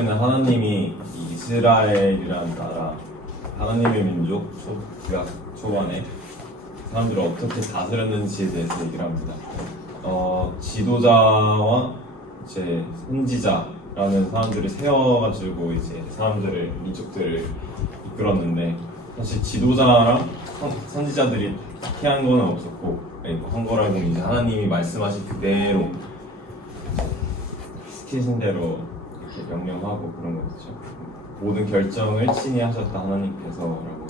처음에는 하나님이 이스라엘이라는 나라, 하나님의 민족 구약 초반에 사람들을 어떻게 다스렸는지에 대해서 얘기를 합니다. 지도자와 이제 선지자라는 사람들이 세워가지고 이제 사람들을 민족들을 이끌었는데, 사실 지도자랑 선지자들이 딱히 한 거는 없었고, 한 거라고 이제 하나님이 말씀하신 그대로 시키신 대로 이렇게 명령하고 그런 거죠. 모든 결정을 친히 하셨다 하나님께서라고.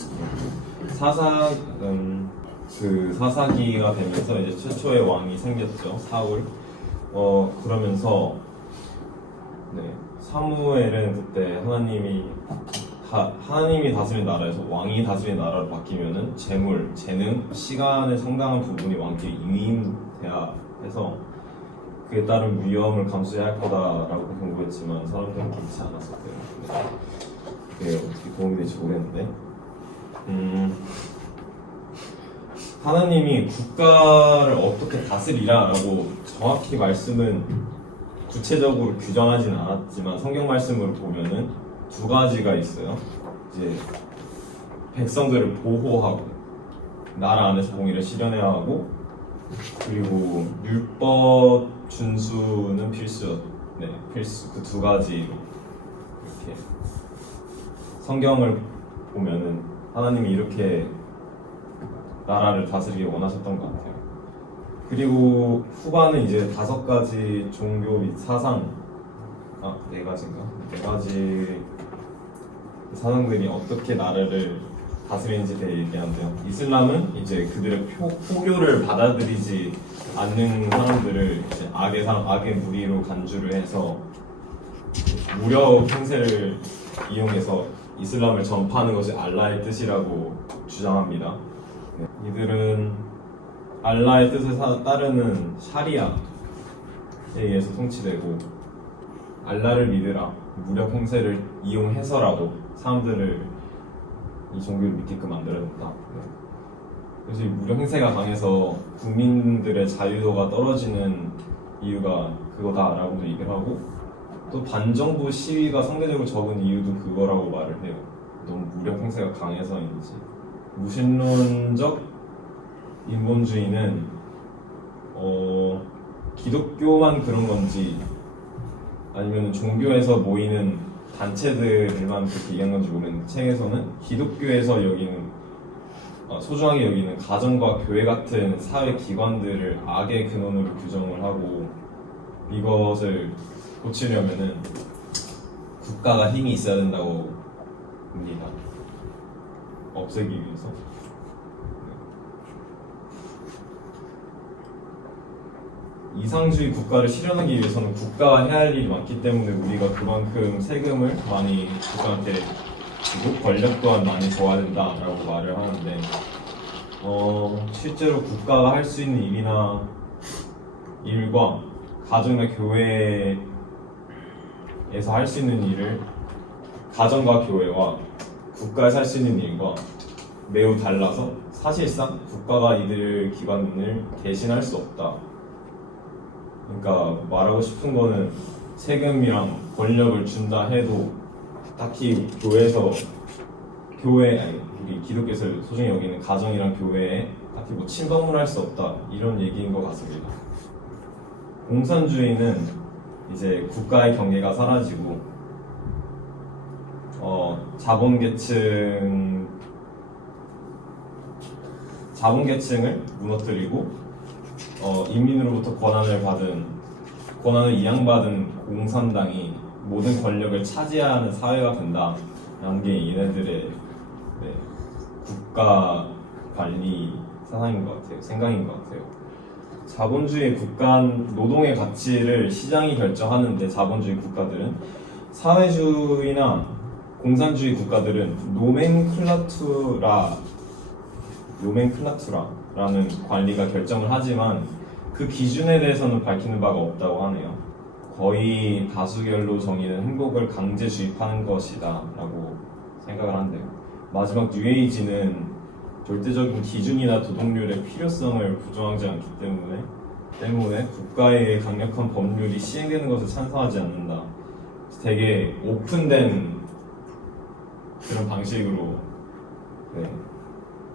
사사기가 되면서 이제 최초의 왕이 생겼죠, 사울. 그러면서 사무엘은 그때 하나님이 다스리는 나라에서 왕이 다스리는 나라로 바뀌면은 재물, 재능, 시간의 상당한 부분이 왕께 위임돼야 해서 그에 따른 위험을 감수해야 할 거다라고 공부했지만 사람들은 그렇지 않았었대요. 그게 어떻게 도움이 될지 모르겠는데, 하나님이 국가를 어떻게 다스리라라고 정확히 말씀은 구체적으로 규정하지는 않았지만 성경 말씀으로 보면은 두 가지가 있어요. 이제 백성들을 보호하고 나라 안에서 공의를 실현해야 하고, 그리고 율법 준수는 필수. 그 두 가지로 이렇게 성경을 보면은 하나님이 이렇게 나라를 다스리기 원하셨던 것 같아요. 그리고 후반은 이제 5가지 종교 및 사상, 4가지인가? 4가지 사상들이 어떻게 나라를 다스리는지에 대해 얘기하는데요. 이슬람은 이제 그들의 포교를 받아들이지 않는 사람들을 이제 악의 무리로 간주를 해서 무력 행세를 이용해서 이슬람을 전파하는 것이 알라의 뜻이라고 주장합니다. 이들은 알라의 뜻을 따르는 샤리아에 의해서 통치되고, 알라를 믿으라, 무력 행세를 이용해서라도 사람들을 이 종교를 믿게끔 만들어줬다. 그래서 이 무력 행세가 강해서 국민들의 자유도가 떨어지는 이유가 그거다라고도 얘기를 하고, 또 반정부 시위가 상대적으로 적은 이유도 그거라고 말을 해요. 너무 무력 행세가 강해서인지. 무신론적 인본주의는 기독교만 그런 건지 아니면 종교에서 모이는 단체들만 그렇게 얘기한 건지 모르겠는데, 책에서는 기독교에서 소중하게 여기는 가정과 교회 같은 사회 기관들을 악의 근원으로 규정을 하고, 이것을 고치려면은 국가가 힘이 있어야 된다고 합니다. 없애기 위해서. 이상주의 국가를 실현하기 위해서는 국가가 해야 할 일이 많기 때문에 우리가 그만큼 세금을 많이 국가한테 주고 권력 또한 많이 줘야 된다라고 말을 하는데, 실제로 국가가 할 수 있는 일과 가정과 교회에서 할 수 있는 일을 가정과 교회와 국가에서 할 수 있는 일과 매우 달라서 사실상 국가가 이들 기관을 대신할 수 없다. 그러니까 말하고 싶은 거는 세금이랑 권력을 준다 해도 딱히 우리 기독교에서 소중히 여기는 가정이랑 교회에 딱히 침범을 할 수 없다, 이런 얘기인 것 같습니다. 공산주의는 이제 국가의 경계가 사라지고 자본계층을 무너뜨리고 인민으로부터 권한을 이양받은 공산당이 모든 권력을 차지하는 사회가 된다라는 게 얘네들의 국가 관리 사상인 것 같아요. 생각인 것 같아요. 자본주의 국가는 노동의 가치를 시장이 결정하는데, 자본주의 국가들은, 사회주의나 공산주의 국가들은 노멘클라투라라는 관리가 결정을 하지만 그 기준에 대해서는 밝히는 바가 없다고 하네요. 거의 다수결로 정의는 행복을 강제 주입하는 것이다 라고 생각을 한대요. 마지막 뉴에이지는 절대적인 기준이나 도덕률의 필요성을 부정하지 않기 때문에 국가의 강력한 법률이 시행되는 것을 찬성하지 않는다. 되게 오픈된 그런 방식으로 네,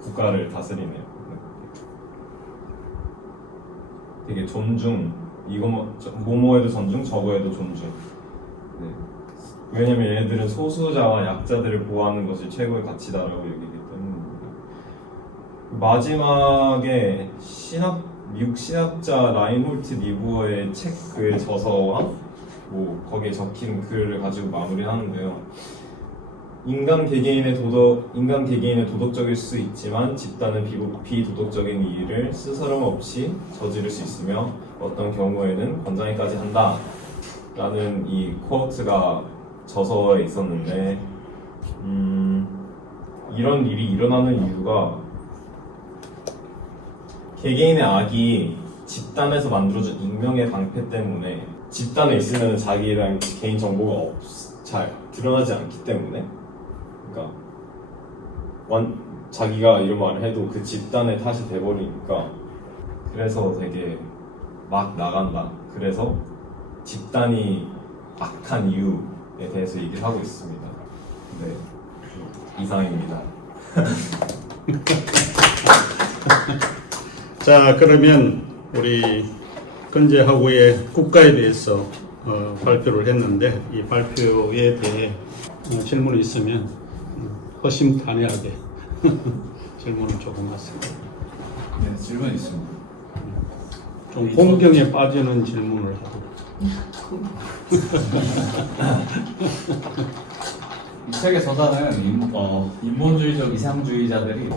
국가를 다스리네요. 되게 존중, 이거 뭐뭐에도 존중, 저거에도 존중. 네. 왜냐면 얘네들은 소수자와 약자들을 보호하는 것이 최고의 가치다라고 여기기 때문입니다. 마지막에 미국 신학자 라인홀트 니부어의 책 그 저서와 뭐 거기에 적힌 글을 가지고 마무리하는데요. 인간 개개인의 도덕적일 수 있지만 집단은 비도덕적인 일을 스스럼 없이 저지를 수 있으며 어떤 경우에는 권장에까지 한다 라는 이 코어트가 저서에 있었는데 이런 일이 일어나는 이유가 개개인의 악이 집단에서 만들어진 익명의 방패 때문에 집단에 있으면 자기랑 개인 정보가 잘 드러나지 않기 때문에 그러니까 자기가 이런 말을 해도 그 집단의 탓이 돼버리니까 그래서 되게 막 나간다. 그래서 집단이 악한 이유에 대해서 얘기를 하고 있습니다. 네, 이상입니다. 자, 그러면 우리 근제하고의 국가에 대해서 발표를 했는데 이 발표에 대해 질문이 있으면 허심탄회하게 질문을 조금 하습니다. 네, 질문 있습니다. 좀 공경에 빠지는 질문을 하고. 이 책의 저자는 인본주의적 이상주의자들이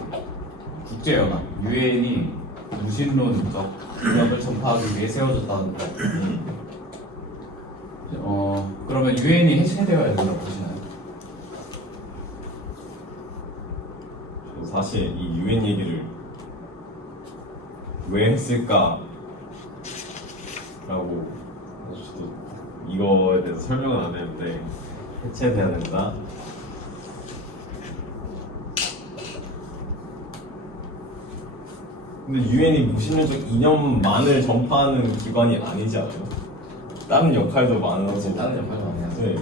국제연합, 유엔이 무신론적 개혁을 전파하기 위해 세워졌다는데 그러면 유엔이 해체되어야 된다고 보시나요? 사실 이 유엔 얘기를 왜 했을까 라고 저도 이거에 대해서 설명은 안 했는데 해체돼야 된다. 근데 유엔이 무신론적 이념만을 전파하는 기관이 아니지 않아요? 다른 역할도 많아서 다른 역할도 많이 하죠. 네,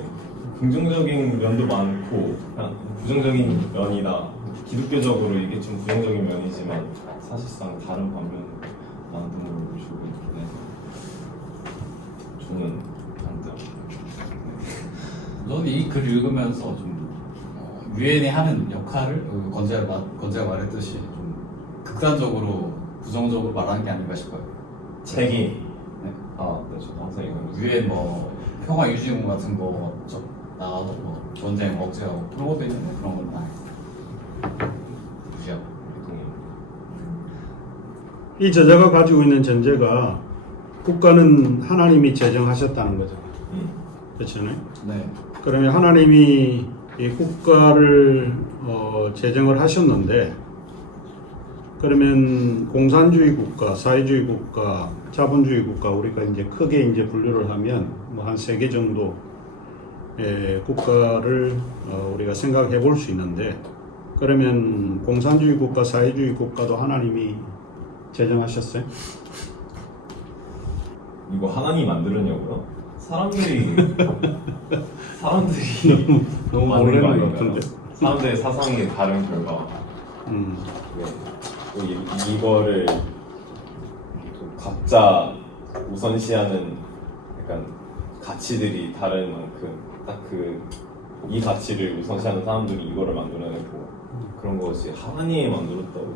긍정적인 면도 많고 그냥 부정적인 면이다. 기독교적으로 이게 좀 부정적인 면이지만 사실상 다른 반면으로 많은 걸 보시고 있는데 저는 반대합니다. 저는 이 글 읽으면서 좀 유엔이 하는 역할을 건재가 말했듯이 좀 극단적으로 부정적으로 말하는 게 아닌가 싶어요. 책이 네. 네, 저도 항상 이거 유엔 평화 유지군 같은 거 나가서 전쟁 억제하고 그런 것도 있는데 그런 건 다 무시하고. 이 저자가 가지고 있는 전제가 국가는 하나님이 제정하셨다는 거죠. 그렇죠? 네. 그러면 하나님이 이 국가를 제정을 하셨는데 그러면 공산주의 국가, 사회주의 국가, 자본주의 국가 우리가 이제 크게 이제 분류를 하면 뭐 한 3개 정도의 국가를 우리가 생각해 볼 수 있는데 그러면 공산주의 국가, 사회주의 국가도 하나님이 제정하셨어요? 이거 하나님이 만들었냐고요? 사람들이 너무 만든 거 모르는 것 아닌가요? 같은데. 사람들의 사상이 다른 결과. 네. 또 이거를 좀 각자 우선시하는 약간 가치들이 다른 만큼 딱 이 가치를 우선시하는 사람들이 이거를 만들어내고 그런 것이 하나님이 만들었다고.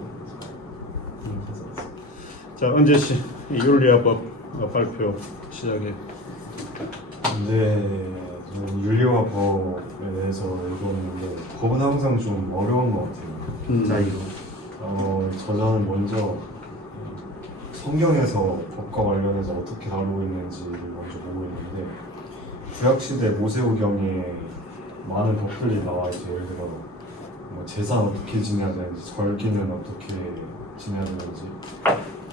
자, 은재 씨, 윤리화법 발표 시작해. 네, 저는 윤리화법에 대해서 읽었는데 법은 항상 좀 어려운 것 같아요. 자기도. 저자는 먼저 성경에서 법과 관련해서 어떻게 다루고 있는지를 먼저 보고 있는데 구약시대 모세오경에 많은 법들이 나와 있죠. 예를 들어 뭐 제사 어떻게 지내야 되는지, 절기는 어떻게 지내야 되는지,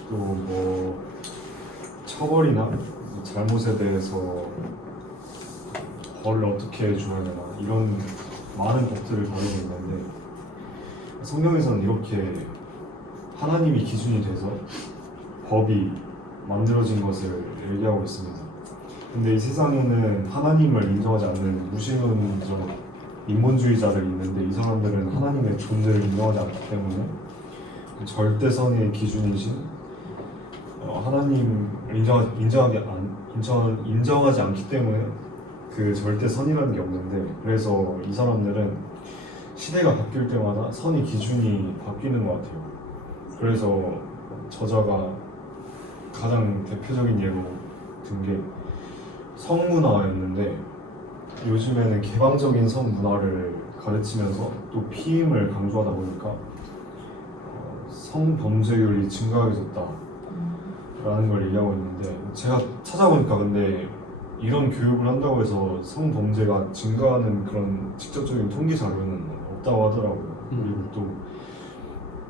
또 뭐 처벌이나 잘못에 대해서 벌을 어떻게 줘야 되나 이런 많은 법들을 다루고 있는데 성경에서는 이렇게 하나님이 기준이 돼서 법이 만들어진 것을 얘기하고 있습니다. 근데 이 세상에는 하나님을 인정하지 않는 무신론적 인본주의자들이 있는데 이 사람들은 하나님의 존재를 인정하지 않기 때문에 그 절대선의 기준이신 하나님을 인정하지 않기 때문에 그 절대선이라는 게 없는데, 그래서 이 사람들은 시대가 바뀔 때마다 선의 기준이 바뀌는 것 같아요. 그래서 저자가 가장 대표적인 예로 든 게 성문화였는데, 요즘에는 개방적인 성문화를 가르치면서 또 피임을 강조하다 보니까 성범죄율이 증가해졌다 라는 걸 얘기하고 있는데, 제가 찾아보니까 근데 이런 교육을 한다고 해서 성범죄가 증가하는 그런 직접적인 통계 자료는 없다고 하더라고요. 그리고 또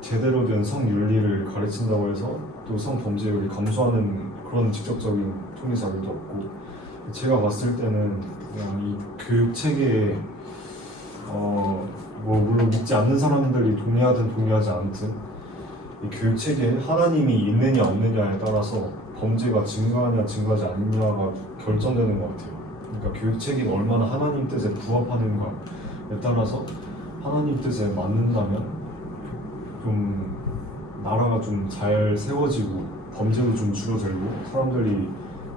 제대로 된 성윤리를 가르친다고 해서 또 성범죄율이 감소하는 그런 직접적인 통계 자료도 없고, 제가 봤을 때는 그냥 이 교육 체계에 뭐 물론 믿지 않는 사람들이 동의하든 동의하지 않든 이 교육 체계에 하나님이 있느냐 없느냐에 따라서 범죄가 증가하냐 증가하지 않느냐가 결정되는 것 같아요. 그러니까 교육 체계가 얼마나 하나님 뜻에 부합하는가에 따라서 하나님 뜻에 맞는다면 좀 나라가 좀 잘 세워지고 범죄도 좀 줄어들고 사람들이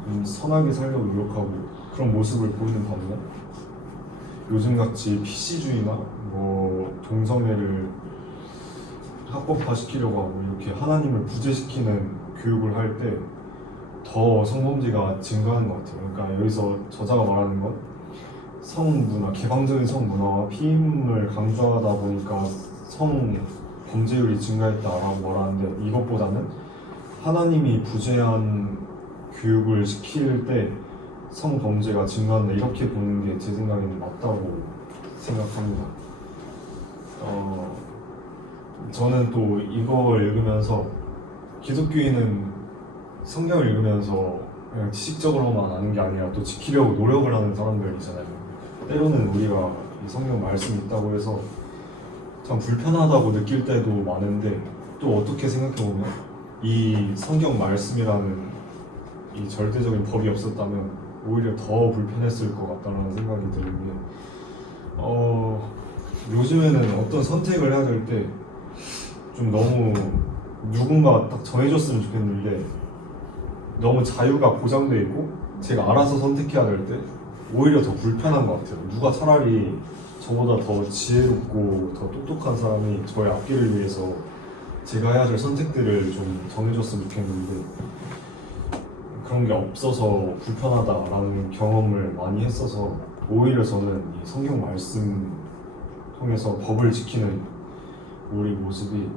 좀 선하게 살려고 노력하고 그런 모습을 보이는 반면, 요즘같이 PC주의나 뭐 동성애를 합법화시키려고 하고 이렇게 하나님을 부재시키는 교육을 할 때 더 성범죄가 증가하는 것 같아요. 그러니까 여기서 저자가 말하는 건 성문화, 개방적인 성문화와 피임을 강조하다 보니까 성범죄율이 증가했다라고 말하는데, 이것보다는 하나님이 부재한 교육을 시킬 때 성범죄가 증가한다 이렇게 보는 게 제 생각에는 맞다고 생각합니다. 저는 또 이걸 읽으면서 기독교인은 성경을 읽으면서 그냥 지식적으로만 아는 게 아니라 또 지키려고 노력을 하는 사람들이잖아요. 때로는 우리가 이 성경 말씀이 있다고 해서 참 불편하다고 느낄 때도 많은데, 또 어떻게 생각해보면 이 성경 말씀이라는 이 절대적인 법이 없었다면 오히려 더 불편했을 것 같다는 생각이 드는 게, 요즘에는 어떤 선택을 해야 될 때 좀 너무 누군가가 딱 정해줬으면 좋겠는데 너무 자유가 보장돼 있고 제가 알아서 선택해야 될 때 오히려 더 불편한 것 같아요. 누가 차라리 저보다 더 지혜롭고 더 똑똑한 사람이 저의 앞길을 위해서 제가 해야 될 선택들을 좀 정해줬으면 좋겠는데 그런 게 없어서 불편하다라는 경험을 많이 했어서, 오히려 저는 이 성경 말씀 통해서 법을 지키는 우리 모습이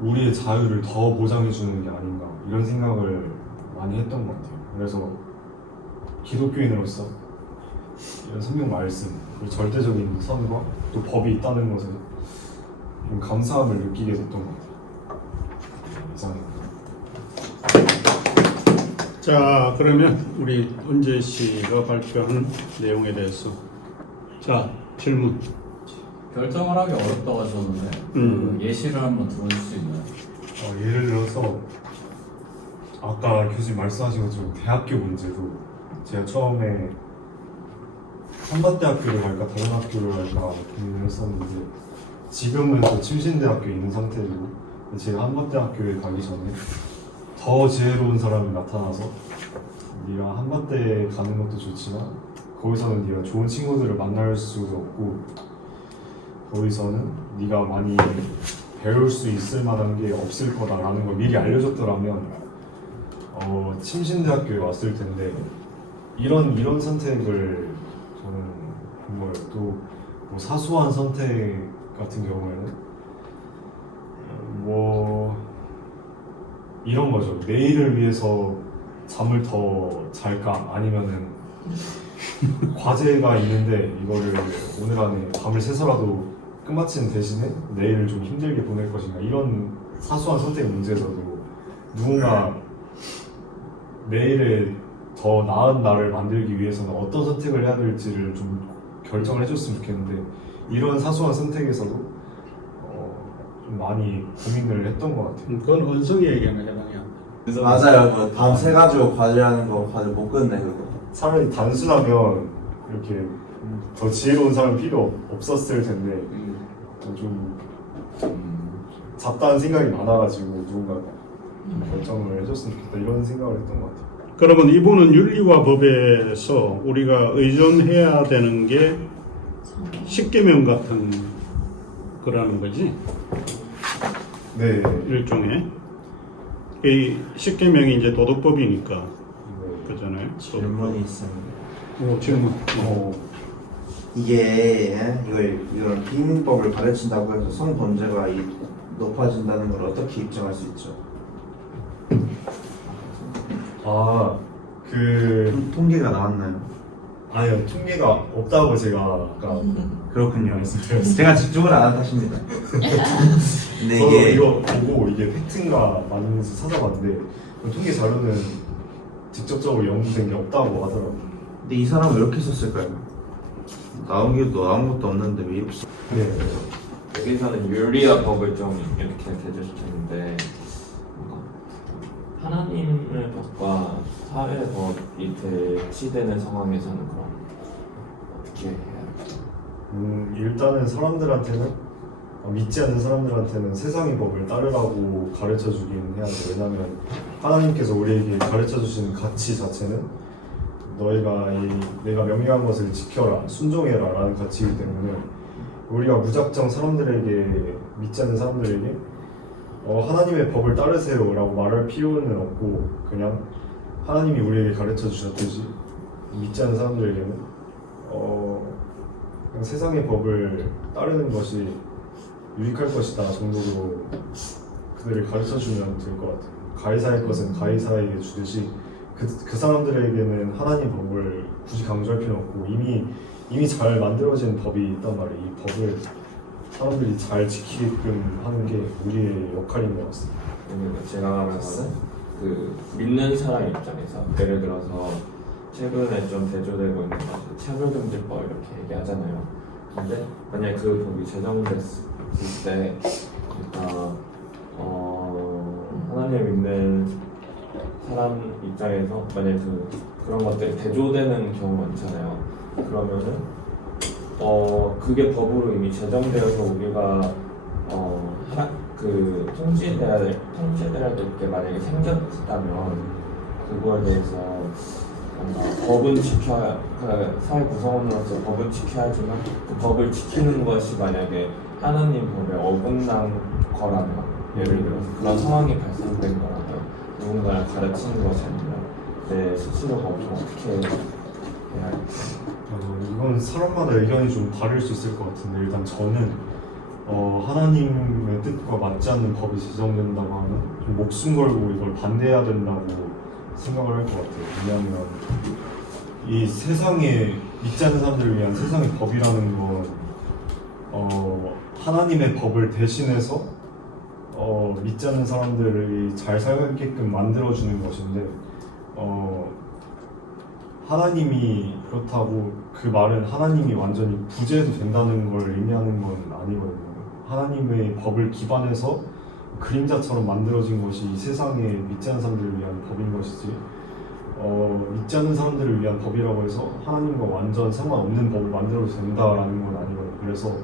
우리의 자유를 더 보장해주는 게 아닌가 이런 생각을 많이 했던 것 같아요. 그래서 기독교인으로서 이런 성경 말씀, 그리고 절대적인 선과 또 법이 있다는 것에 좀 감사함을 느끼게 됐던 것 같아요. 이상입니다. 자, 그러면 우리 은재 씨가 발표하는 내용에 대해서 질문. 결정을 하기 어렵다고 하셨는데 그 예시를 한번 들어줄 수 있나요? 예를 들어서 아까 교수님 말씀하신 것처럼 대학교 문제도 제가 처음에 한밭대학교를 갈까 다른 학교를 갈까 고민을 했었는데, 지금은 또 침신대학교에 있는 상태이고 제가 한밭대학교에 가기 전에 더 지혜로운 사람이 나타나서 네가 한밭대에 가는 것도 좋지만 거기서는 네가 좋은 친구들을 만날 수도 없고 거기서는 네가 많이 배울 수 있을 만한 게 없을 거다라는 걸 미리 알려줬더라면 침신대학교에 왔을 텐데, 이런 선택을 저는 정말 또 뭐 사소한 선택 같은 경우에는 뭐 이런 거죠. 내일을 위해서 잠을 더 잘까, 아니면은 과제가 있는데 이거를 오늘 안에 밤을 새서라도 끝마치는 대신에 내일을 좀 힘들게 보낼 것인가, 이런 사소한 선택 문제에서도 누군가 내일의 더 나은 날을 만들기 위해서는 어떤 선택을 해야 될지를 좀 결정을 해줬으면 좋겠는데, 이런 사소한 선택에서도 좀 많이 고민을 했던 것 같아요. 그건 언성이 얘기하는 게 아니야. 맞아요. 밤 새가지고 과제하는 거 과제 못 끝내 그거. 차라리 단순하면 이렇게 더 지혜로운 사람 필요 없었을 텐데 좀 잡다한 생각이 많아가지고 누군가 결정을 해줬으면 좋겠다 이런 생각을 했던 것 같아요. 그러면 이분은 윤리와 법에서 우리가 의존해야 되는 게 십계명 같은 거라는 거지. 네. 일종의 이 십계명이 이제 도덕법이니까 네. 그잖아요. 질문이 있습니다. 질문. 이게 이런 비인법을 가르친다고 해서 성범죄가 높아진다는 걸 어떻게 입증할 수 있죠? 통계가 나왔나요? 아니요 통계가 없다고 제가 아까 그렇군요. 제가 집중을 안 한 탓입니다. 근데 저도 이게 이거 보고 이게 팩트인가 맞는지 찾아봤는데 그 통계 자료는 직접적으로 연구된 게 없다고 하더라고요. 근데 이 사람은 왜 이렇게 썼을까요? 나온 것도 없는데 왜 이렇게 썼... 네. 여기서는 윤리와 법을 좀 이렇게 대조시켰는데 뭔가 하나님의 법과 사회의 법이 대치되는 상황에서는 그럼 어떻게 해야 할까요? 일단은 사람들한테는 믿지 않는 사람들한테는 세상의 법을 따르라고 가르쳐 주긴 해야 돼. 왜냐하면 하나님께서 우리에게 가르쳐 주시는 가치 자체는 내가 명령한 것을 지켜라, 순종해라 라는 가치이기 때문에 우리가 무작정 사람들에게 믿지 않는 사람들에게 하나님의 법을 따르세요 라고 말할 필요는 없고 그냥 하나님이 우리에게 가르쳐 주셨듯이 믿지 않는 사람들에게는 그냥 세상의 법을 따르는 것이 유익할 것이다 정도로 그들을 가르쳐 주면 될 것 같아요. 가이사의 것은 가이사에게 주듯이 그 사람들에게는 하나님 법을 굳이 강조할 필요는 없고 이미 잘 만들어진 법이 있단 말이에요. 이 법을 사람들이 잘 지키게끔 하는 게 우리의 역할인 것 같습니다. 제가 말하는 그 믿는 사람 입장에서 예를 들어서 최근에 좀 대조되고 있는 것이 차별금지법 이렇게 얘기하잖아요. 근데 만약 그 법이 제정됐을 때 하나님을 믿는 사람 입장에서 만약 그런 것들이 대조되는 경우가 많잖아요. 그러면은 그게 법으로 이미 제정되어서 우리가 통제돼야 될 게 만약에 생겼다면 그거에 대해서 뭔가 법은 지켜야 사회 구성원으로서 법은 지켜야지만 그 법을 지키는 것이 만약에 하나님 법에 어긋난 거라면 예를 들어서 그런 상황이 발생된 거라면 누군가를 가르치는 것이 아니라 내 스스로가 어떻게 해야 할지. 이건 사람마다 의견이 좀 다를 수 있을 것 같은데 일단 저는 하나님의 뜻과 맞지 않는 법이 제정된다고 하면 좀 목숨 걸고 이걸 반대해야 된다고 생각을 할 것 같아요. 왜냐하면 이 세상에 믿지 않는 사람들을 위한 세상의 법이라는 건 하나님의 법을 대신해서 믿지 않는 사람들이 잘 살게끔 만들어주는 것인데 하나님이 그렇다고 그 말은 하나님이 완전히 부재해도 된다는 걸 의미하는 건 아니거든요. 하나님의 법을 기반해서 그림자처럼 만들어진 것이 이 세상에 믿지 않는 사람들을 위한 법인 것이지 믿지 않는 사람들을 위한 법이라고 해서 하나님과 완전 상관없는 법을 만들어도 된다라는 건 아니거든요. 그래서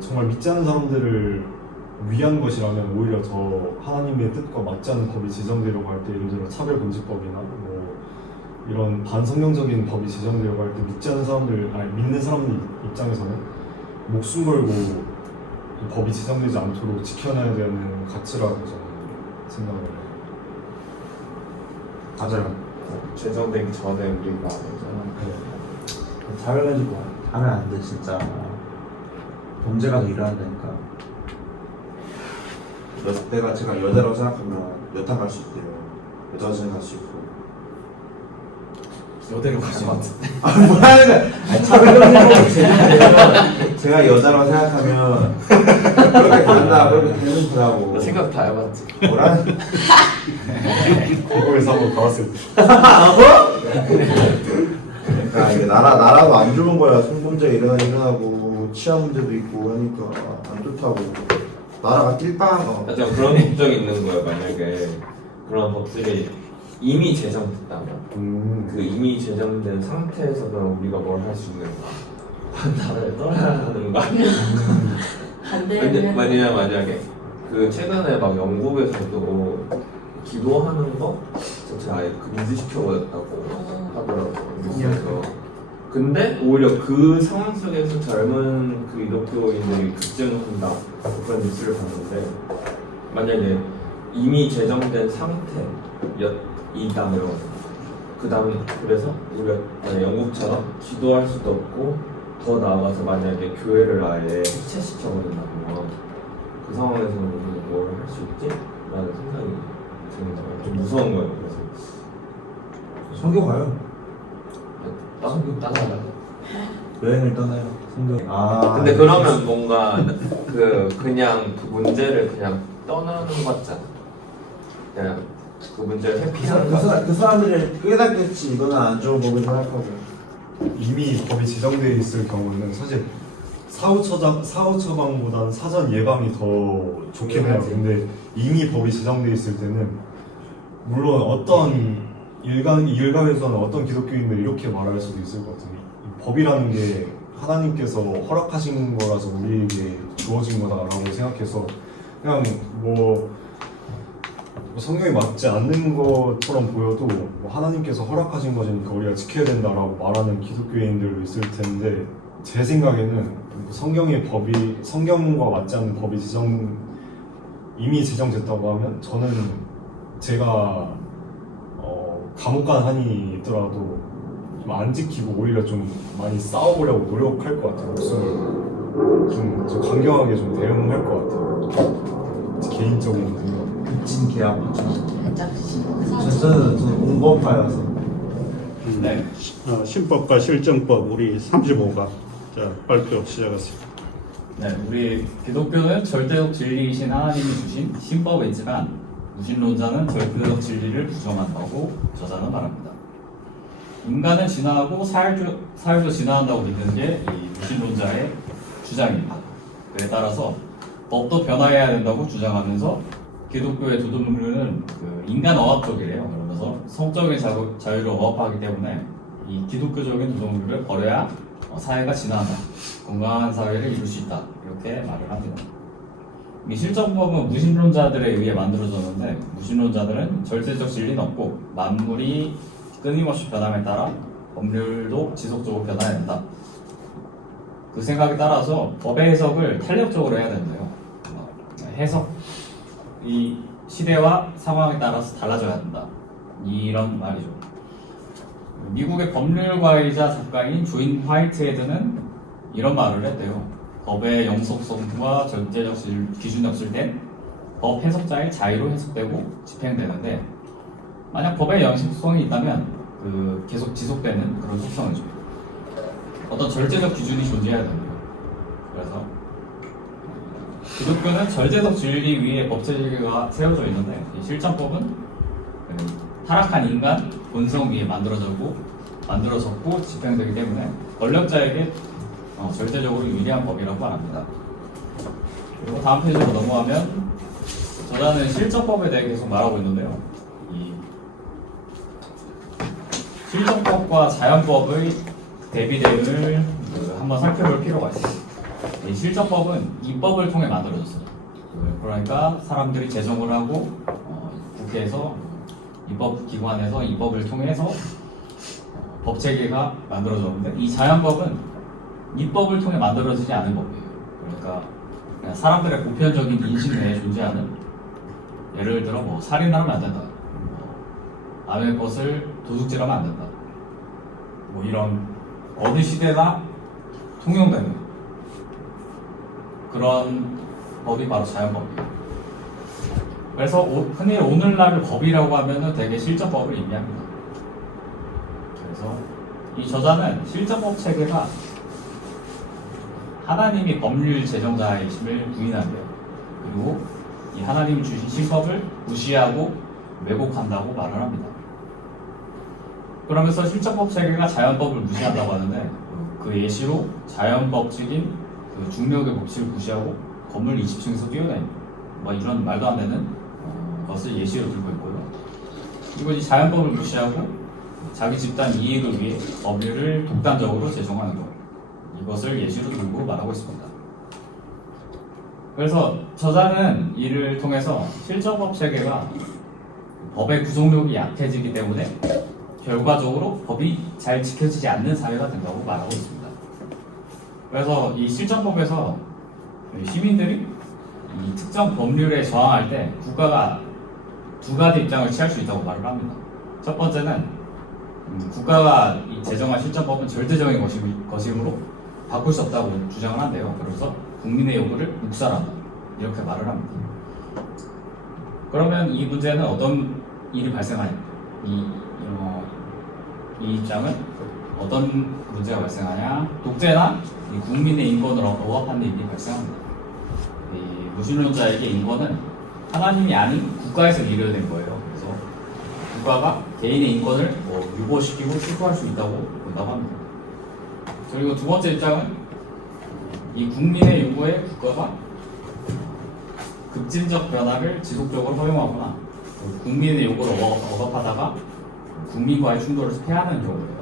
정말 믿지 않는 사람들을 위한 것이라면 오히려 더 하나님의 뜻과 맞지 않는 법이 제정되려고 할 때 예를 들어 차별금지법이나 이런 반성경적인 법이 제정되려고 할 때 믿는 사람들 입장에서는 목숨 걸고 법이 제정되지 않도록 지켜내야 되는 가치라고 저는 생각을 해요. 맞아요. 제정되기 전에 우리가 차별금지법 하면 안 돼 진짜. 범죄가 더 일어난다니까. 내가 제가 여자라고 생각하면 몇 탕 갈 수 있대요. 여자는 갈 수 있고. 여대로 갈 것 같은데. 뭐라는 거야? 차별금지법 제가 여자라고 생각하면 그렇게 간다, 그렇게 되는 거라고. 생각 다 해봤지. 뭐라는? 고국에서 한번 가봤을 때. 그러니까 이게 나라도 안 좋은 거야. 성범죄가 일어나고 치안 문제도 있고 하니까 안 좋다고. 나라가 띨빵. 좀 그런 목적이 있는 거예요. 만약에 그런 법들이 이미 제정됐다면 그 이미 제정된 상태에서 그럼 우리가 뭘 할 수 있는가? 나라를 떠나야 하는 거 아니야? 근데 만약에 그 최근에 막 영국에서도 기도하는 거 자체 아예 금지시켜버렸다고 하더라고요 뉴스에서. 근데 오히려 그 상황 속에서 젊은 그 기독교인들이 급증한다 그런 뉴스를 봤는데 만약에 이미 제정된 상태였다면 그 다음에 그래서 우리가 만약 영국처럼 기도할 수도 없고 더 나아가서 만약에 교회를 아예 해체시켜버린다면 그 상황에서는 우리가 뭘 할 수 있지? 라는 생각이 드는 거예요. 좀 무서운 거예요. 그래서 성교 가요. 따라가요. 여행을 떠나요. 성교. 아. 근데 그러면 뭔가 그냥 그 문제를 그냥 떠나는 것 같잖아. 그냥 그 문제를 회피하는 것 같아. 그 사람들이 깨닫겠지. 이거는 안 좋은 법을 생각하고. 이미 법이 제정되어 있을 경우는 사실 사후 처방보다는 사전 예방이 더 좋긴 해요. 근데 이미 법이 제정되어 있을 때는 물론 어떤 일각에서는 어떤 기독교인들이 이렇게 말할 수도 있을 것 같아요. 이 법이라는 게 하나님께서 허락하신 거라서 우리에게 주어진 거다라고 생각해서 그냥 뭐 성경에 맞지 않는 것처럼 보여도 뭐 하나님께서 허락하신 것이니까 우리가 지켜야 된다라고 말하는 기독교인들도 있을 텐데 제 생각에는 성경과 맞지 않는 법이 이미 제정됐다고 하면 저는 제가 감옥 간 한이 있더라도 좀 안 지키고 오히려 좀 많이 싸워보려고 노력할 것 같아요. 목숨을 좀 강경하게 좀 대응할 것 같아요. 개인적인 생각. 그친 개 아프죠. 저는 공범파여서. 네. 신법과 실정법 우리 35가 자 발표 시작하겠습니다. 네, 우리 기독교는 절대적 진리이신 하나님이 주신 신법이 있지만 무신론자는 절대적 진리를 부정한다고 저자는 말합니다. 인간은 진화하고 사회도 진화한다고 믿는 게 이 무신론자의 주장입니다. 그에 따라서 법도 변화해야 된다고 주장하면서 기독교의 두둔론은 그 인간 억압적이래요. 그러면서 성적인 자유를 억압하기 때문에 이 기독교적인 두둔론을 버려야 사회가 진화한다. 건강한 사회를 이룰 수 있다. 이렇게 말을 합니다. 이 실정법은 무신론자들에 의해 만들어졌는데 무신론자들은 절대적 진리는 없고 만물이 끊임없이 변함에 따라 법률도 지속적으로 변화해야 된다. 그 생각에 따라서 법의 해석을 탄력적으로 해야 된대요. 해석 이 시대와 상황에 따라서 달라져야 된다. 이런 말이죠. 미국의 법률가이자 작가인 조인 화이트헤드는 이런 말을 했대요. 법의 영속성과 절대적 기준이 없을 땐 법 해석자의 자유로 해석되고 집행되는데 만약 법의 영속성이 있다면 그 계속 지속되는 그런 속성이죠. 어떤 절대적 기준이 존재해야 됩니다. 그래서 기독교는 절대적 진리 위에 법체제가 세워져 있는데 이 실정법은 타락한 인간 본성 위에 만들어졌고 집행되기 때문에 권력자에게 절대적으로 유리한 법이라고 말합니다. 그리고 다음 페이지로 넘어가면 저자는 실정법에 대해 계속 말하고 있는데요. 이 실정법과 자연법의 대비됨을 한번 살펴볼 필요가 있어요. 이 실정법은 입법을 통해 만들어졌어요. 그러니까 사람들이 제정을 하고 국회에서 입법기관에서 입법을 통해서 법체계가 만들어졌는데 이 자연법은 입법을 통해 만들어지지 않은 법이에요. 그러니까 그냥 사람들의 보편적인 인식 내에 존재하는 예를 들어 뭐 살인하면 안 된다. 남의 것을 도둑질하면 안 된다. 뭐 이런 어느 시대나 통용되는 그런 법이 바로 자연법이에요. 그래서 흔히 오늘날 법이라고 하면은 되게 실정법을 의미합니다. 그래서 이 저자는 실정법 체계가 하나님이 법률 제정자이심을 부인한대요. 그리고 이 하나님이 주신 신법을 무시하고 왜곡한다고 말을 합니다. 그러면서 실정법 체계가 자연법을 무시한다고 하는데 그 예시로 자연법칙인 그 중력의 법칙을 무시하고 건물 20층에서 뛰어다니고 뭐 이런 말도 안 되는 것을 예시로 들고 있고요. 그리고 이 자연법을 무시하고 자기 집단 이익을 위해 법률을 독단적으로 제정하는 경우, 이것을 예시로 들고 말하고 있습니다. 그래서 저자는 이를 통해서 실정법 체계가 법의 구속력이 약해지기 때문에 결과적으로 법이 잘 지켜지지 않는 사회가 된다고 말하고 있습니다. 그래서 이 실정법에서 시민들이 이 특정 법률에 저항할 때 국가가 두 가지 입장을 취할 수 있다고 말을 합니다. 첫 번째는 국가가 이 제정한 실정법은 절대적인 것이므로 바꿀 수 없다고 주장을 한대요. 그래서 국민의 요구를 묵살한다, 이렇게 말을 합니다. 그러면 이 문제는 어떤 일이 발생하냐? 이 입장은 어떤 문제가 발생하냐? 독재나 이 국민의 인권을 억압하는 일이 발생합니다. 이 무신론자에게 인권은 하나님이 아닌 국가에서 이르는 거예요. 그래서 국가가 개인의 인권을 유보시키고 축소할 수 있다고 본다고 합니다. 그리고 두 번째 입장은 이 국민의 요구에 국가가 급진적 변화를 지속적으로 허용하거나 국민의 요구를 억압하다가 국민과의 충돌을 패하는 경우예요.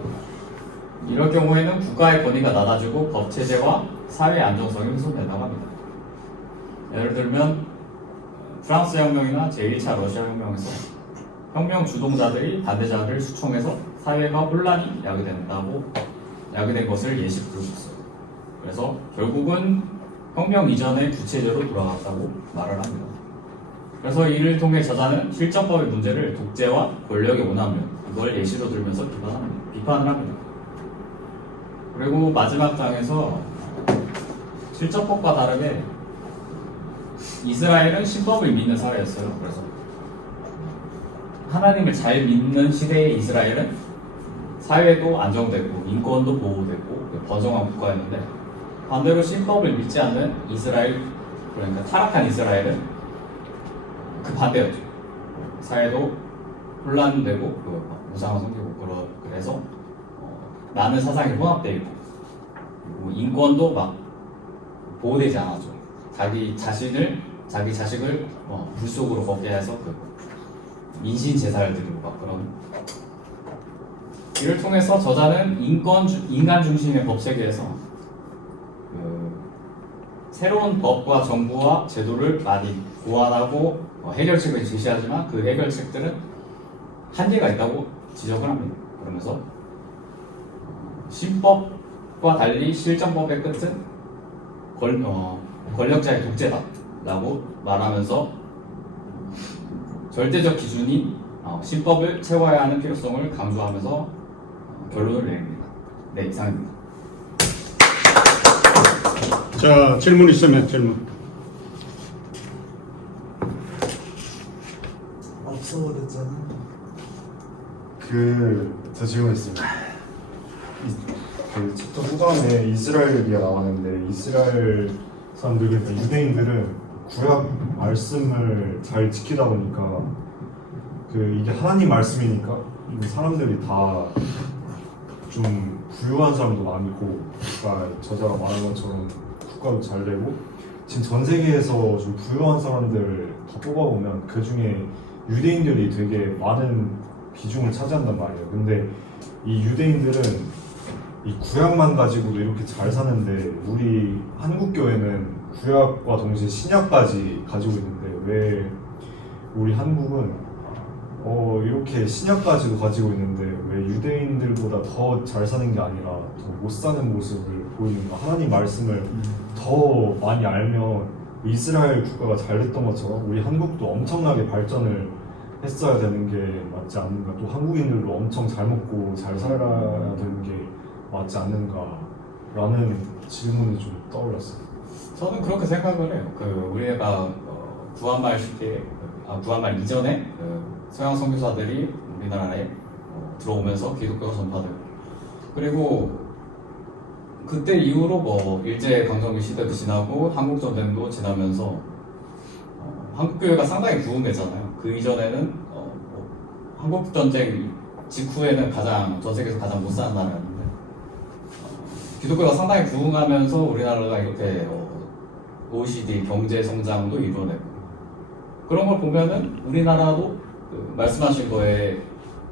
이럴 경우에는 국가의 권위가 낮아지고 법 체제와 사회 안정성이 훼손된다고 합니다. 예를 들면 프랑스 혁명이나 제1차 러시아 혁명에서 혁명 주동자들이 반대자를 수총해서 사회가 혼란이 야기된 것을 예시로 들고 있어요. 그래서 결국은 혁명 이전의 구체제로 돌아갔다고 말을 합니다. 그래서 이를 통해 저자는 실정법의 문제를 독재와 권력의 오남용, 이걸 예시로 들면서 비판을 합니다. 그리고 마지막 장에서 실정법과 다르게 이스라엘은 신법을 믿는 사회였어요. 그래서 하나님을 잘 믿는 시대의 이스라엘은 사회도 안정되고 인권도 보호되고 번성한 국가였는데, 반대로 신법을 믿지 않는 이스라엘, 그러니까 타락한 이스라엘은 그 반대였죠. 사회도 혼란되고 무상화 생기고, 그래서 많은 사상이 혼합되어 있고, 그리고 인권도 막 보호되지 않았죠. 자기 자식을 불 속으로 걷게 해서 인신 제사를 드리고 막 그런. 이를 통해서 저자는 인간 중심의 법 체계에서 새로운 법과 정부와 제도를 많이 고안하고 해결책을 제시하지만 그 해결책들은 한계가 있다고 지적을 합니다. 그러면서 신법과 달리 실정법의 끝은 권력자의 독재다라고 말하면서 절대적 기준인 신법을 채워야 하는 필요성을 강조하면서 결론을 내립니다. 네, 이상입니다. 자, 질문 있으면 질문. 없어버렸잖아. 저 질문 있습니다. 그 챕터 후반에 이스라엘이가 나왔는데, 이스라엘 사람들, 그러니까 유대인들은 구약 말씀을 잘 지키다 보니까 이게 하나님 말씀이니까 사람들이 다 좀 부유한 사람도 많고, 그러니까 저자가 말한 것처럼 국가도 잘 되고, 지금 전 세계에서 좀 부유한 사람들 다 뽑아보면 그 중에 유대인들이 되게 많은 비중을 차지한단 말이에요. 근데 이 유대인들은 이 구약만 가지고도 이렇게 잘 사는데, 우리 한국 교회는 구약과 동시에 신약까지 가지고 있는데 왜 우리 한국은 이렇게 신약까지도 가지고 있는데 왜 유대인들보다 더 잘 사는 게 아니라 더 못 사는 모습을 보이는가? 하나님 말씀을 더 많이 알면 이스라엘 국가가 잘 됐던 것처럼 우리 한국도 엄청나게 발전을 했어야 되는 게 맞지 않는가? 또 한국인들도 엄청 잘 먹고 잘 살아야 되는 게 맞지 않는가라는 질문이 좀 떠올랐어요. 저는 그렇게 생각을 해요. 우리가 구한말 시대, 구한말 이전에 서양 선교사들이 우리나라에 들어오면서 기독교가 전파되고, 그리고 그때 이후로 일제 강점기 시대도 지나고 한국 전쟁도 지나면서 한국 교회가 상당히 부흥했잖아요. 그 이전에는 한국 전쟁 직후에는 전 세계에서 가장 못 사는 나라였는데, 기독교가 상당히 부흥하면서 우리나라가 이렇게 OECD 경제 성장도 이뤄내고, 그런 걸 보면은 우리나라도 그 말씀하신 거에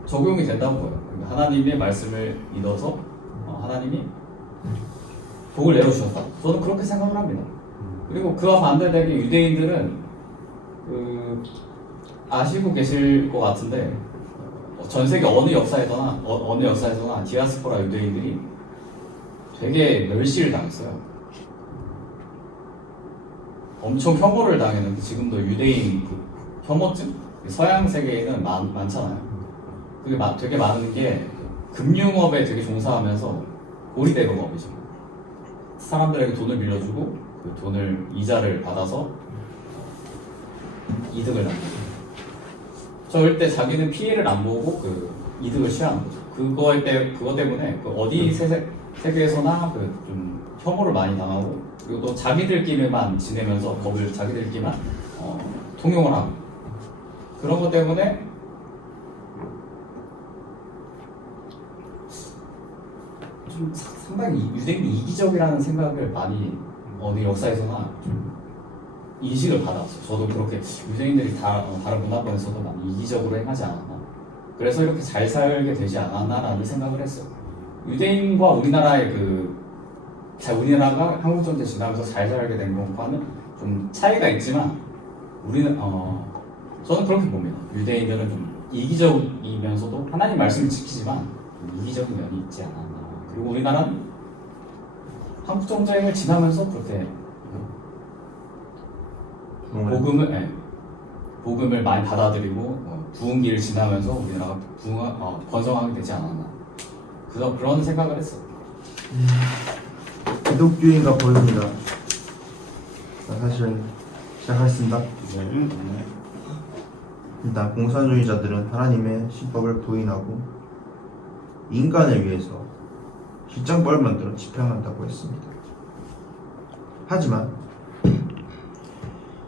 적용이 된다고 봐요. 그러니까 하나님의 말씀을 믿어서 하나님이 복을 내려주셨다. 저는 그렇게 생각을 합니다. 그리고 그와 반대되게 유대인들은 아시고 계실 것 같은데 전 세계 어느 역사에서나 디아스포라 유대인들이 되게 멸시를 당했어요. 엄청 혐오를 당했는데 지금도 유대인 그 혐오증? 서양 세계에는 많잖아요. 그게 되게 많은 게 금융업에 되게 종사하면서 고리대금업이죠. 사람들에게 돈을 빌려주고 그 돈을 이자를 받아서 이득을 남기죠. 절대 자기는 피해를 안 보고 그 이득을 취하는 거죠. 그거 때문에 그 어디 세계에서나 그 좀 혐오를 많이 당하고 그리고 또 자기들끼리만 지내면서 법을 자기들끼리만 통용을 하고 그런 것 때문에 좀 상당히 유대인이 이기적이라는 생각을 많이 어디 역사에서나 좀 인식을 받았어요. 저도 그렇게 유대인들이 다른 문화권에서도 많이 이기적으로 행하지 않았나. 그래서 이렇게 잘 살게 되지 않았나라는 생각을 했어요. 유대인과 우리나라의 우리나라가 한국 전쟁 지나면서 잘 살게 된 것과는 좀 차이가 있지만 저는 그렇게 봅니다. 유대인들은 좀 이기적이면서도 하나님 말씀을 지키지만 이기적인 면이 있지 않았나. 그리고 우리나라는 한국 전쟁을 지나면서 그렇게 복음을 많이 받아들이고 부흥기를 지나면서 우리나라가 번성하게 되지 않았나. 그런 생각을 했어요. 기독교인가 보입니다. 사실 시작하겠습니다. 일단 공산주의자들은 하나님의 신법을 부인하고 인간을 위해서 실정법을 만들어 집행한다고 했습니다. 하지만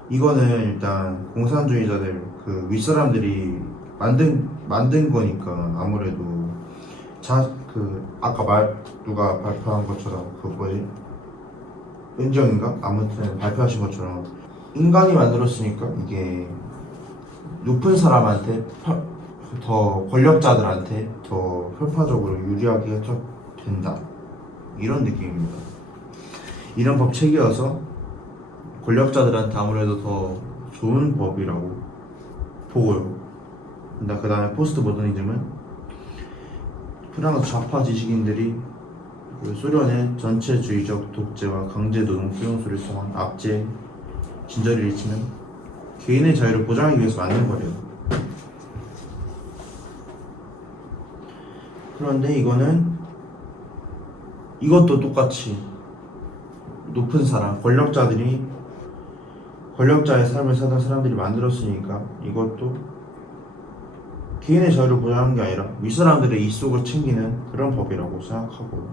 이거는 일단 공산주의자들 그 윗사람들이 만든 거니까 아무래도 아까 누가 발표한 것처럼 은정인가? 아무튼 발표하신 것처럼 인간이 만들었으니까 이게 높은 사람한테 더 권력자들한테 더 편파적으로 유리하게 된다 이런 느낌입니다. 이런 법 체계여서 권력자들한테 아무래도 더 좋은 법이라고 보고요. 그 다음에 포스트 모더니즘은 프랑스 좌파 지식인들이 소련의 전체주의적 독재와 강제노동 수용소를 통한 압제, 진저리를 일치는 개인의 자유를 보장하기 위해서 만든 거래요. 그런데 이것도 똑같이 높은 사람, 권력자의 삶을 사던 사람들이 만들었으니까 이것도 개인의 자유를 보장하는 게 아니라 윗사람들의 이속을 챙기는 그런 법이라고 생각하고,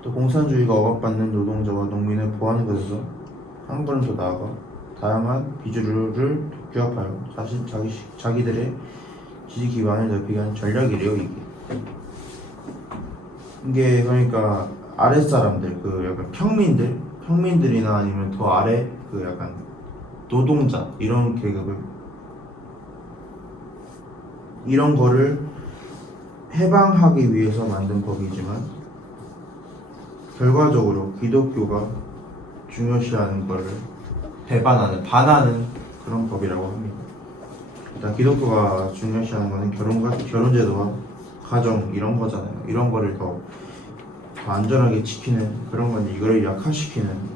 또 공산주의가 억압받는 노동자와 농민을 보호하는 것에서 한 걸음 더 나아가 다양한 비주류를 규합하여 자기들의 지지 기반을 넓히기 위한 전략이래요. 이게 그러니까 아랫사람들, 약간 평민들이나 아니면 더 아래 약간 노동자 이런 계급을 이런 거를 해방하기 위해서 만든 법이지만 결과적으로 기독교가 중요시하는 거를 반하는 그런 법이라고 합니다. 일단 기독교가 중요시하는 거는 결혼제도와 가정 이런 거잖아요. 이런 거를 더 안전하게 지키는 그런 건데 이거를 약화시키는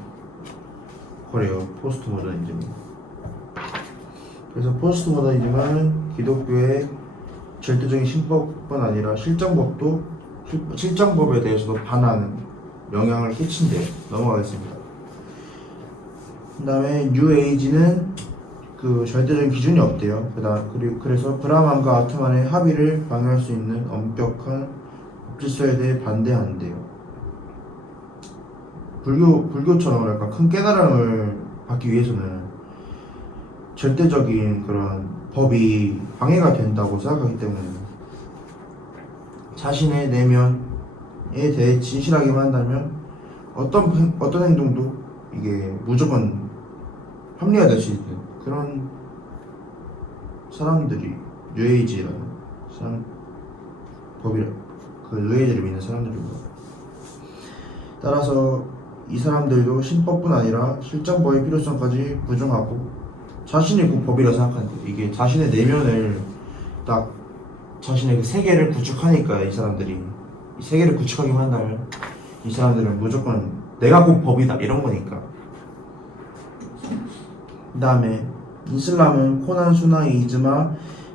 거래요. 포스트 모더니즘이. 그래서 포스트 모더니즘은 기독교의 절대적인 신법뿐 아니라 실정법에 대해서도 반하는 영향을 끼친대요. 넘어가겠습니다. 그 다음에 뉴에이지는 절대적인 기준이 없대요. 그래서 브라만과 아트만의 합의를 방해할 수 있는 엄격한 법질서에 대해 반대한대요. 불교처럼 약간 큰 깨달음을 받기 위해서는 절대적인 그런 법이 방해가 된다고 생각하기 때문에 자신의 내면에 대해 진실하게만 한다면 어떤 행동도 이게 무조건 합리화될 수 있는 그런 사람들이 뉴에이지라는 사람 법이라 그 뉴에이지를 믿는 사람들입니다. 따라서 이 사람들도 신법뿐 아니라 실정법의 필요성까지 부정하고 자신이 그 법이라 생각하는데 이게 자신의 내면을 딱 자신의 그 세계를 구축하니까 이 사람들이 이 세계를 구축하기만 한다면 이 사람들은 무조건 내가 곧 법이다 이런 거니까. 그 다음에 이슬람은 코난, 수나, 이즈마,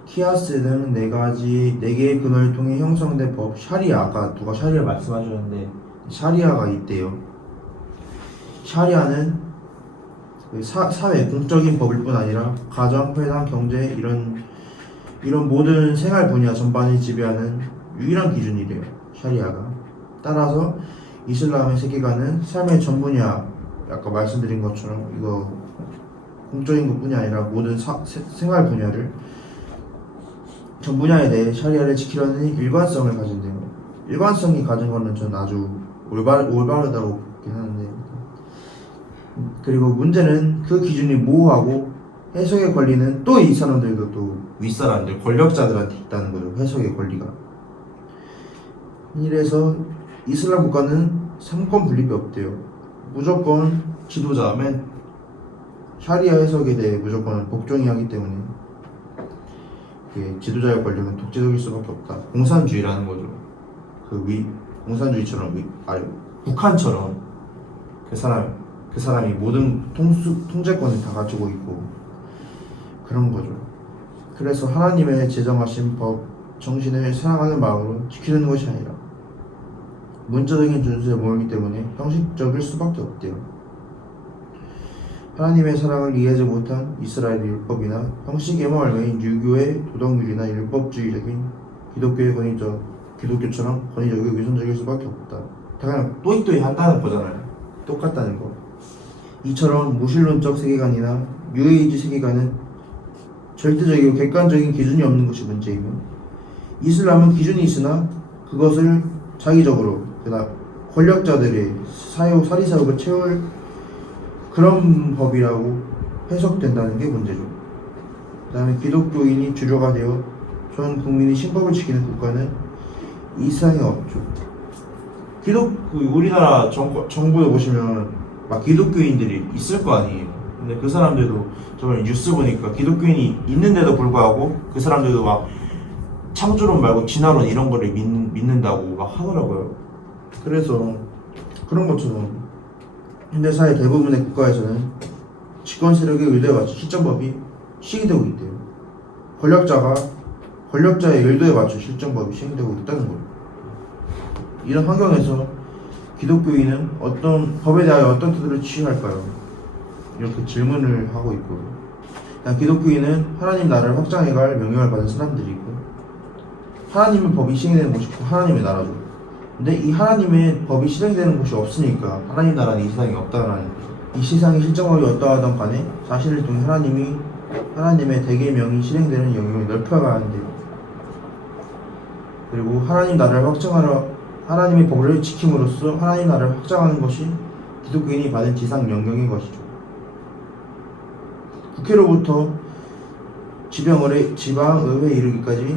키아스 등 네 개의 근원을 통해 형성된 법 샤리아, 아까 누가 샤리아 말씀하셨는데 샤리아가 있대요. 샤리아는 사회 공적인 법일 뿐 아니라 가정, 회사, 경제 이런 모든 생활 분야 전반을 지배하는 유일한 기준이래요. 샤리아가. 따라서 이슬람의 세계관은 삶의 전 분야, 아까 말씀드린 것처럼 이거 공적인 것뿐이 아니라 모든 생활 분야를 전 분야에 대해 샤리아를 지키려는 일관성을 가진대요. 일관성이 가진 거는 전 아주 올바르다고 보긴 하는데, 그리고 문제는 그 기준이 모호하고 해석의 권리는 또 이 사람들도 또 윗사람들 권력자들한테 있다는 거예요. 해석의 권리가. 이래서 이슬람 국가는 삼권 분립이 없대요. 무조건 지도자, 샤리아 해석에 대해 무조건 복종해야 하기 때문에 지도자의 권력은 독재적일 수밖에 없다. 공산주의라는 거죠. 공산주의처럼 북한처럼 그 사람이 모든 통제권을 다 가지고 있고 그런 거죠. 그래서 하나님의 제정하신 법, 정신을 사랑하는 마음으로 지키는 것이 아니라 문자적인 준수에 모이기 때문에 형식적일 수밖에 없대요. 하나님의 사랑을 이해하지 못한 이스라엘의 율법이나 형식의 말인 유교의 도덕률이나 율법주의적인 기독교처럼 권위적이고 위선적일 수밖에 없다. 다 그냥 또이또이 한다는 거잖아요. 똑같다는 거. 이처럼 무신론적 세계관이나 뉴에이지 세계관은 절대적이고 객관적인 기준이 없는 것이 문제이며, 이슬람은 기준이 있으나 그것을 자기적으로 권력자들의 사리사욕을 채울 그런 법이라고 해석된다는 게 문제죠. 그 다음에 기독교인이 주류가 되어 전 국민이 신법을 지키는 국가는 이 세상에 없죠. 우리나라 정부에 보시면 막 기독교인들이 있을 거 아니에요. 근데 그 사람들도 저번에 뉴스 보니까 기독교인이 있는데도 불구하고 그 사람들도 막 창조론 말고 진화론 이런 거를 믿는다고 막 하더라고요. 그래서 그런 것처럼 현대사회 대부분의 국가에서는 집권 세력의 의도에 맞춰 실정법이 시행되고 있대요. 권력자의 의도에 맞춰 실정법이 시행되고 있다는 거예요. 이런 환경에서 기독교인은 법에 대하여 어떤 태도를 취할까요? 이렇게 질문을 하고 있고요. 기독교인은 하나님 나라를 확장해갈 명령을 받은 사람들이고, 하나님의 법이 시행되는 곳이 하나님의 나라죠. 근데 이 하나님의 법이 실행되는 곳이 없으니까 하나님 나라는 이 세상에 없다라는 거죠. 이 세상의 실정법이 어떠하던 간에 자신을 통해 하나님의 대계명이 실행되는 영역을 넓혀가야 한대요. 그리고 하나님의 법을 지킴으로써 하나님 나라를 확장하는 것이 기독교인이 받은 지상 명령인 것이죠. 국회로부터 지방의회에 이르기까지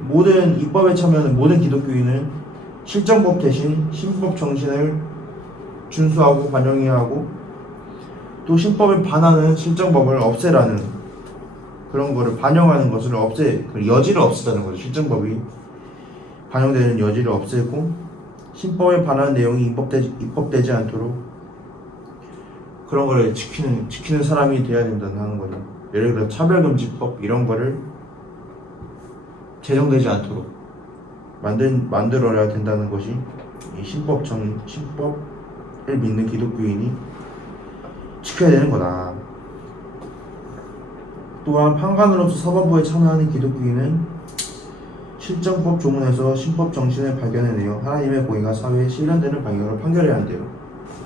모든 입법에 참여하는 모든 기독교인은 실정법 대신 신법 정신을 준수하고 반영해야 하고, 또 신법에 반하는 실정법을 없애라는 그런 거를 반영하는 것을 그 여지를 없애자는 거죠. 실정법이 반영되는 여지를 없애고 신법에 반하는 내용이 입법되지 않도록 그런 거를 지키는 사람이 돼야 된다는 거죠. 예를 들어 차별금지법 이런 거를 제정되지 않도록 만들어야 된다는 것이 이 신법을 믿는 기독교인이 지켜야 되는 거다. 또한 판관으로서 사법부에 참여하는 기독교인은 실정법 조문에서 신법 정신을 발견해내어 하나님의 공의가 사회에 실현되는 방향으로 판결해야 한대요.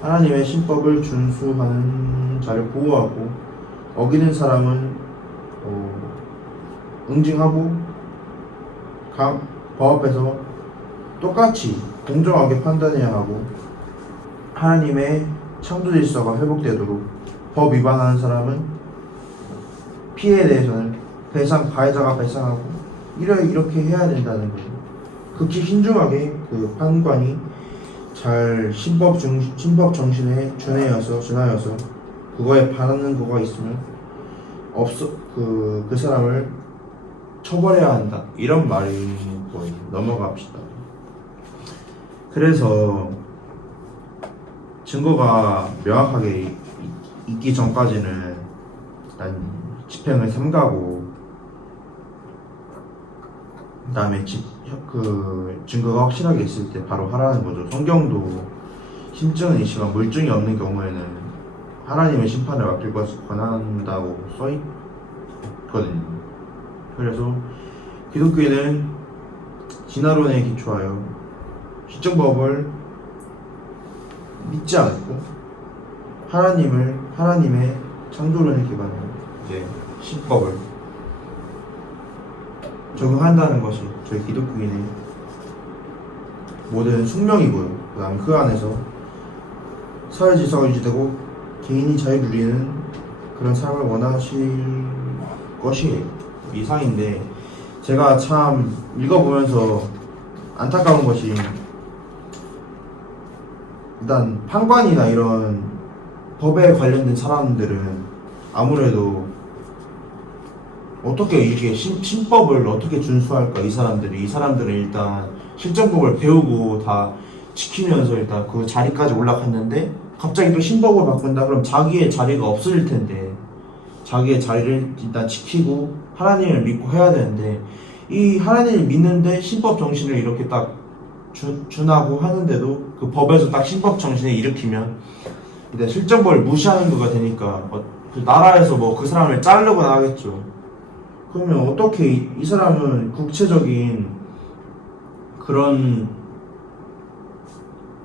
하나님의 신법을 준수하는 자를 보호하고 어기는 사람은 응징하고 법 앞에서 똑같이 공정하게 판단해야 하고, 하나님의 창조 질서가 회복되도록 법 위반하는 사람은 피해에 대해서는 가해자가 배상하고 이렇게 해야 된다는 거예요. 극히 신중하게 그 판관이 잘 신법 정신에 준하여서 그거에 반하는 거가 있으면 그 사람을 처벌해야 한다 이런 말인 거예요. 넘어갑시다. 그래서 증거가 명확하게 있기 전까지는 일단 집행을 삼가고 그다음에 그 증거가 확실하게 있을 때 바로 하라는 거죠. 성경도 심증은 이시가 물증이 없는 경우에는 하나님의 심판을 맡길 것을 권한다고 써있거든요. 그래서 기독교에는 진화론에 기초하여 실정법을 믿지 않고 하나님의 창조론에 기반으로 이제 신법을 적용한다는 것이 저희 기독교인의 모든 숙명이고요. 그다음 그 안에서 사회 질서가 유지되고 개인이 자유 누리는 그런 삶을 원하실 것이에요. 이상인데 제가 참 읽어보면서 안타까운 것이 일단 판관이나 이런 법에 관련된 사람들은 아무래도 어떻게 이게 신법을 어떻게 준수할까 이 사람들은 일단 실정법을 배우고 다 지키면서 일단 그 자리까지 올라갔는데 갑자기 또 신법을 바꾼다 그럼 자기의 자리가 없어질 텐데 자기의 자리를 일단 지키고 하나님을 믿고 해야 되는데 이 하나님을 믿는데 신법 정신을 이렇게 딱 준하고 하는데도 그 법에서 딱 신법 정신을 일으키면 이제 실정법을 무시하는 거가 되니까 그 나라에서 뭐 그 사람을 자르거나 하겠죠. 그러면 어떻게 이 사람은 국체적인 그런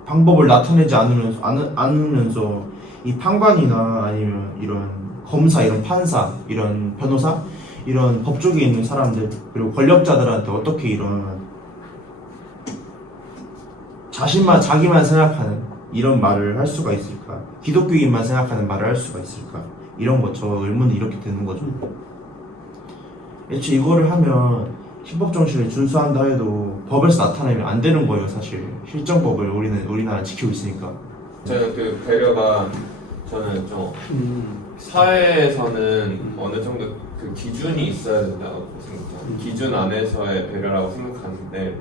방법을 나타내지 않으면서 이 판관이나 아니면 이런 검사, 이런 판사, 이런 변호사, 이런 법조계에 있는 사람들 그리고 권력자들한테 어떻게 이런 자기만 생각하는 이런 말을 할 수가 있을까? 기독교인만 생각하는 말을 할 수가 있을까? 이런 거 저 의문이 이렇게 되는 거죠. 애초에 이거를 하면 신법 정신을 준수한다 해도 법에서 나타내면 안 되는 거예요. 사실 실정법을 우리나라 지키고 있으니까. 저는 그 배려가 저는 좀 사회에서는 어느 정도 그 기준이 있어야 된다고 생각해요. 기준 안에서의 배려라고 생각하는데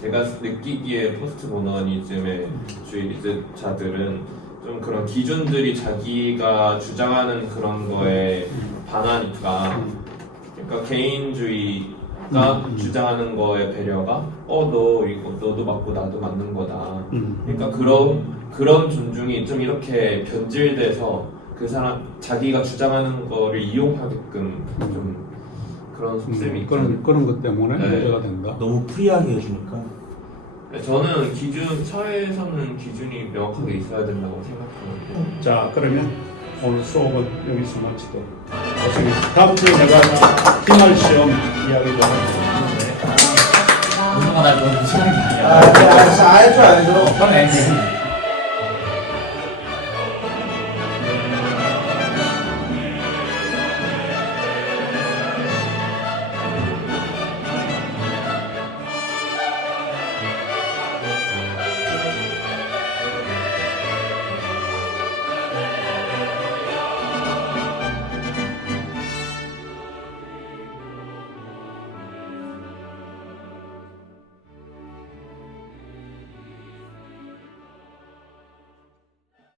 제가 느끼기에 포스트 모더니즘의 주의자들은 좀 그런 기준들이 자기가 주장하는 그런 거에 반하니까 그러니까 개인주의가 주장하는 거에 배려가 너 이거 너도 맞고 나도 맞는 거다. 그러니까 그런 존중이 좀 이렇게 변질돼서 그 사람 자기가 주장하는 거를 이용하게끔 좀 그런 속셈이 있죠. 그런 것 때문에 네. 문제가 된다. 너무 프리하게 해주니까. 저는 사회에서는 기준이 명확하게 있어야 된다고 생각하는데. 자, 그러면 오늘 수업은 여기서 마치도록 고생했습니다. 다음 주에 내가 기말 시험 이야기 좀 하겠습니다. 오늘만 날 너무 시간이 아니야. 알죠. 그럼 엔딩.